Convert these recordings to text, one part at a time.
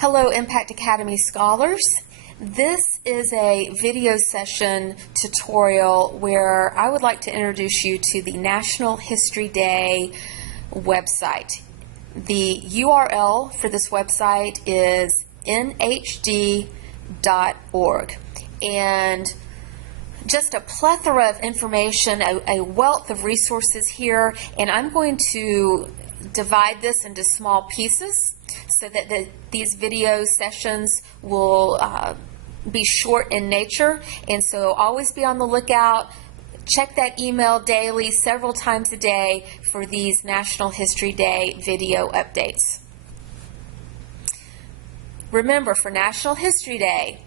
Hello, Impact Academy scholars. This is a video session tutorial where I would like to introduce you to the National History Day website. The URL for this website is NHD.org, and just a plethora of information, a wealth of resources here, and I'm going to divide this into small pieces so that these video sessions will be short in nature. And so always be on the lookout. Check that email daily, several times a day, for these National History Day video updates. Remember, for National History Day,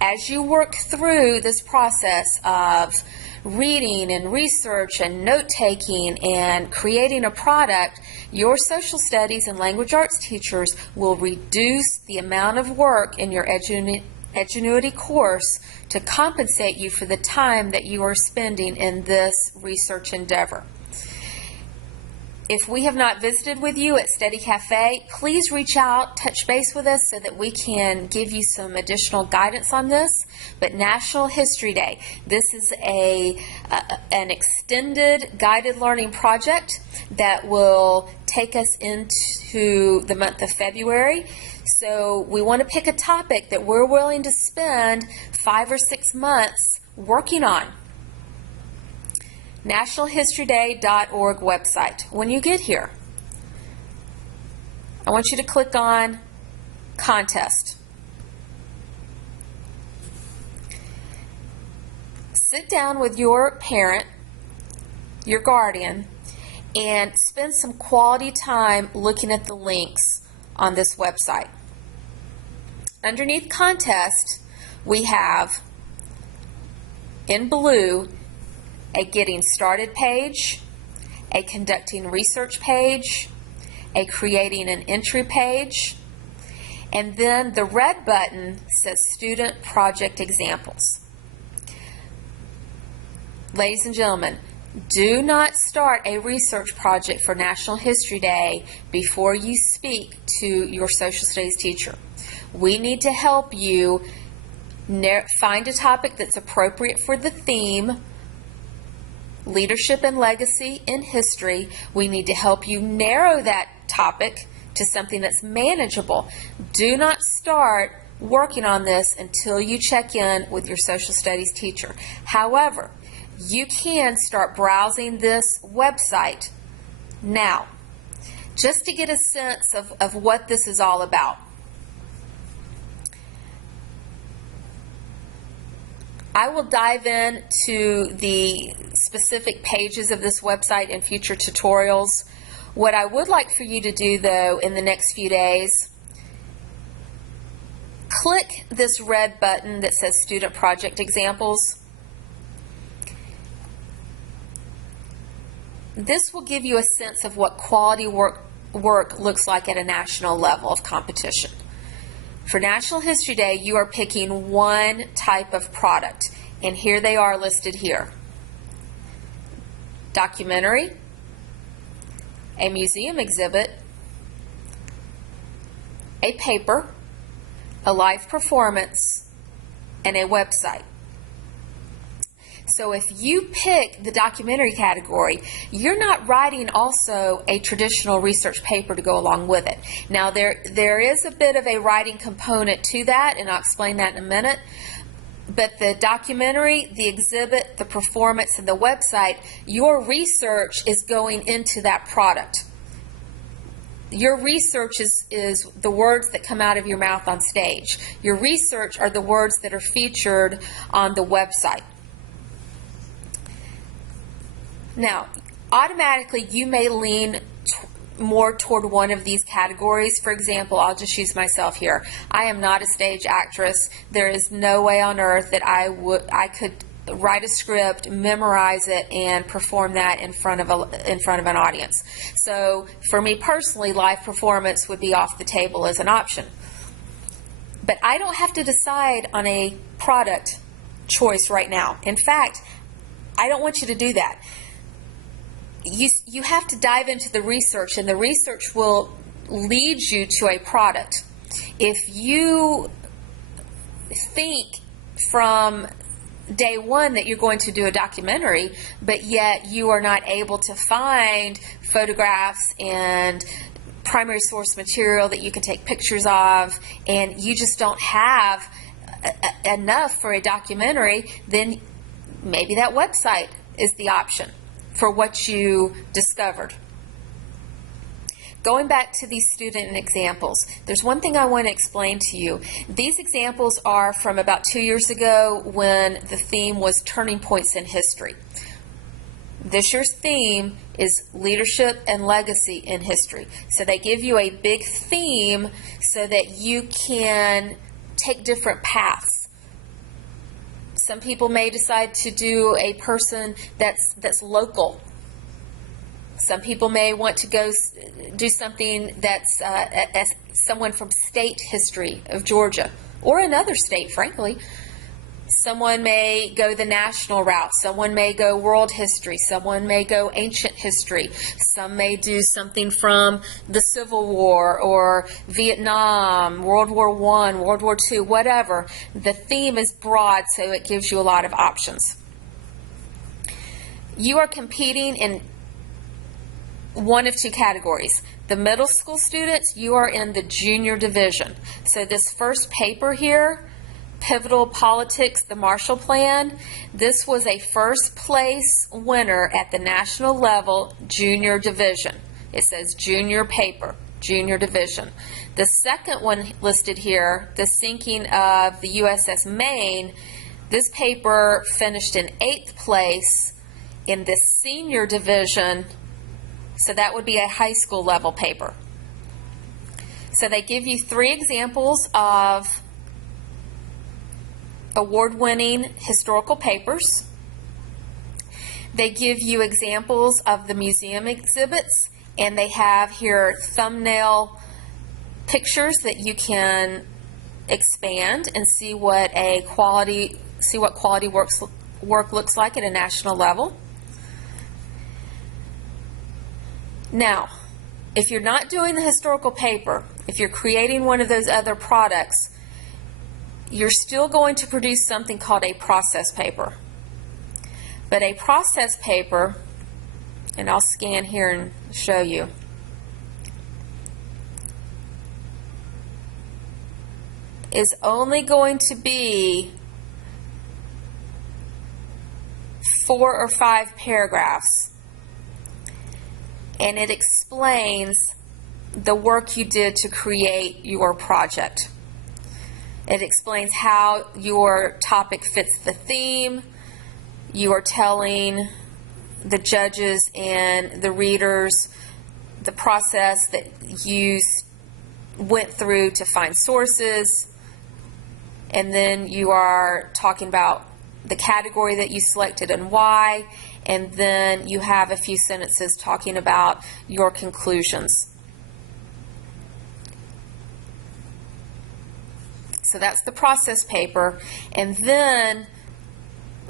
as you work through this process of reading and research and note-taking and creating a product, your social studies and language arts teachers will reduce the amount of work in your Edgenuity course to compensate you for the time that you are spending in this research endeavor. If we have not visited with you at Study Cafe, please reach out, touch base with us so that we can give you some additional guidance on this. But National History Day, this is an extended guided learning project that will take us into the month of February. So we want to pick a topic that we're willing to spend 5 or 6 months working on. NationalHistoryDay.org website. When you get here, I want you to click on Contest. Sit down with your parent, your guardian, and spend some quality time looking at the links on this website. Underneath Contest, we have, in blue, a Getting Started page, a Conducting Research page, a Creating an Entry page, and then the red button says Student Project Examples. Ladies and gentlemen, do not start a research project for National History Day before you speak to your social studies teacher. We need to help you find a topic that's appropriate for the theme, Leadership and Legacy in History. We need to help you narrow that topic to something that's manageable. Do not start working on this until you check in with your social studies teacher. However, you can start browsing this website now, just to get a sense of what this is all about. I will dive into the specific pages of this website in future tutorials. What I would like for you to do, though, in the next few days, click this red button that says Student Project Examples. This will give you a sense of what quality work looks like at a national level of competition. For National History Day, you are picking one type of product, and here they are listed here. Documentary, a museum exhibit, a paper, a live performance, and a website. So if you pick the documentary category, you're not writing also a traditional research paper to go along with it. Now there is a bit of a writing component to that, and I'll explain that in a minute. But the documentary, the exhibit, the performance, and the website, your research is going into that product. Your research is the words that come out of your mouth on stage. Your research are the words that are featured on the website. Now, automatically, you may lean more toward one of these categories. For example, I'll just use myself here. I am not a stage actress. There is no way on earth that I could write a script, memorize it, and perform that in front of an audience. So, for me personally, live performance would be off the table as an option. But I don't have to decide on a product choice right now. In fact, I don't want you to do that. You have to dive into the research, and the research will lead you to a product. If you think from day one that you're going to do a documentary, but yet you are not able to find photographs and primary source material that you can take pictures of, and you just don't have enough for a documentary, then maybe that website is the option for what you discovered. Going back to these student examples, there's one thing I want to explain to you. These examples are from about 2 years ago when the theme was Turning Points in History. This year's theme is Leadership and Legacy in History. So they give you a big theme so that you can take different paths. Some people may decide to do a person that's local. Some people may want to go do something that's as someone from state history of Georgia, or another state, frankly. Someone may go the national route. Someone may go world history. Someone may go ancient history. Some may do something from the Civil War or Vietnam, World War I, World War II, whatever. The theme is broad, so it gives you a lot of options. You are competing in one of two categories. The middle school students, you are in the junior division. So this first paper here, Pivotal Politics, the Marshall Plan, this was a first place winner at the national level, junior division. It says junior paper, junior division. The second one listed here, The Sinking of the USS Maine, this paper finished in 8th place in the senior division. So that would be a high school level paper. So they give you 3 examples of award-winning historical papers. They give you examples of the museum exhibits, and they have here thumbnail pictures that you can expand and see what quality work looks like at a national level. Now, if you're not doing the historical paper, if you're creating one of those other products, you're still going to produce something called a process paper. But a process paper, and I'll scan here and show you. Is only going to be 4 or 5 paragraphs. And it explains the work you did to create your project. It explains how your topic fits the theme. You are telling the judges and the readers the process that you went through to find sources, and then you are talking about the category that you selected and why, and then you have a few sentences talking about your conclusions. So that's the process paper, and then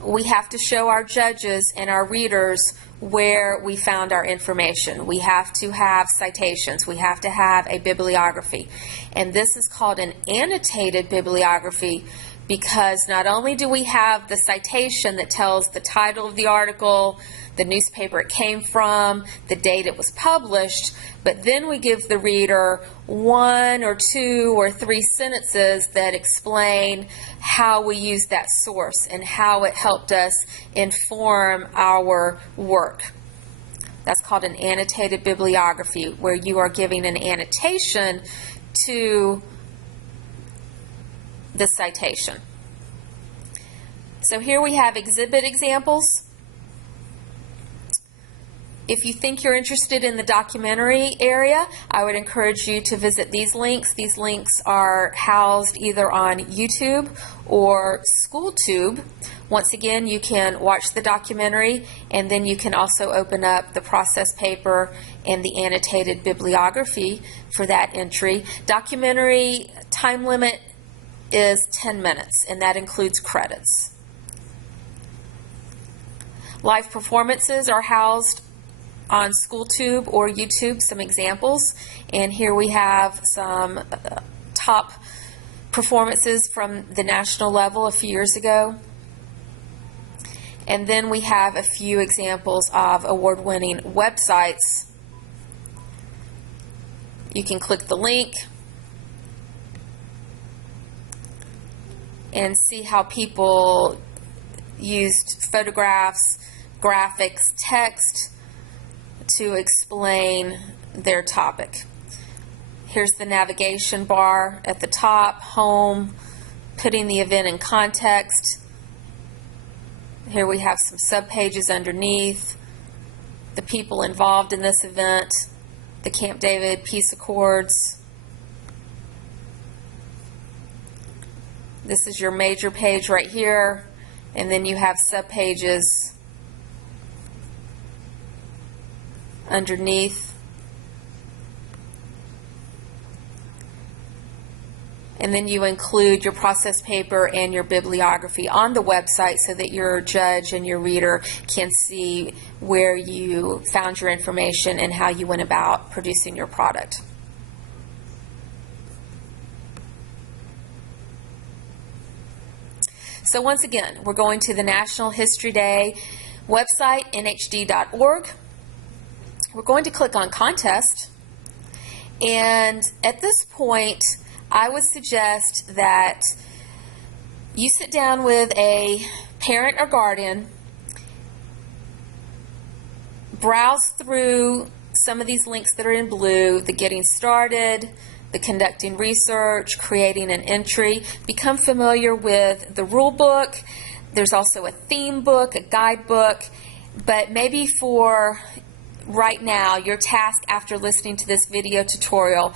we have to show our judges and our readers where we found our information. We have to have citations. We have to have a bibliography. And this is called an annotated bibliography because not only do we have the citation that tells the title of the article, the newspaper it came from, the date it was published, but then we give the reader 1 or 2 or 3 sentences that explain how we used that source and how it helped us inform our work. That's called an annotated bibliography, where you are giving an annotation to the citation. So here we have exhibit examples. If you think you're interested in the documentary area, I would encourage you to visit these links. These links are housed either on YouTube or SchoolTube. Once again, you can watch the documentary, and then you can also open up the process paper and the annotated bibliography for that entry. Documentary time limit is 10 minutes, and that includes credits. Live performances are housed on SchoolTube or YouTube, some examples, and here we have some top performances from the national level a few years ago. And then we have a few examples of award-winning websites. You can click the link and see how people used photographs, graphics, text to explain their topic. Here's the navigation bar at the top, home, putting the event in context. Here we have some subpages underneath, the people involved in this event, the Camp David Peace Accords. This is your major page right here, and then you have subpages underneath. And then you include your process paper and your bibliography on the website so that your judge and your reader can see where you found your information and how you went about producing your product. So once again, we're going to the National History Day website, nhd.org. We're going to click on Contest, and at this point, I would suggest that you sit down with a parent or guardian, browse through some of these links that are in blue, the Getting Started, the Conducting Research, Creating an Entry. Become familiar with the rule book. There's also a theme book, a guidebook, but maybe for right now, your task after listening to this video tutorial,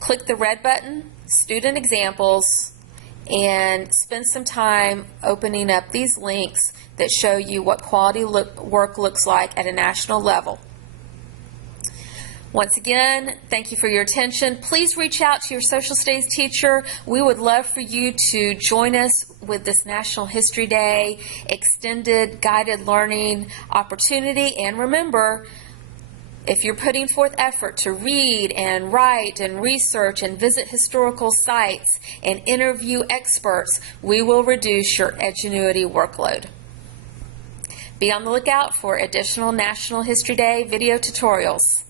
click the red button, Student Examples, and spend some time opening up these links that show you what quality work looks like at a national level. Once again, thank you for your attention. Please reach out to your social studies teacher. We would love for you to join us with this National History Day extended guided learning opportunity. And remember, if you're putting forth effort to read and write and research and visit historical sites and interview experts, we will reduce your Edgenuity workload. Be on the lookout for additional National History Day video tutorials.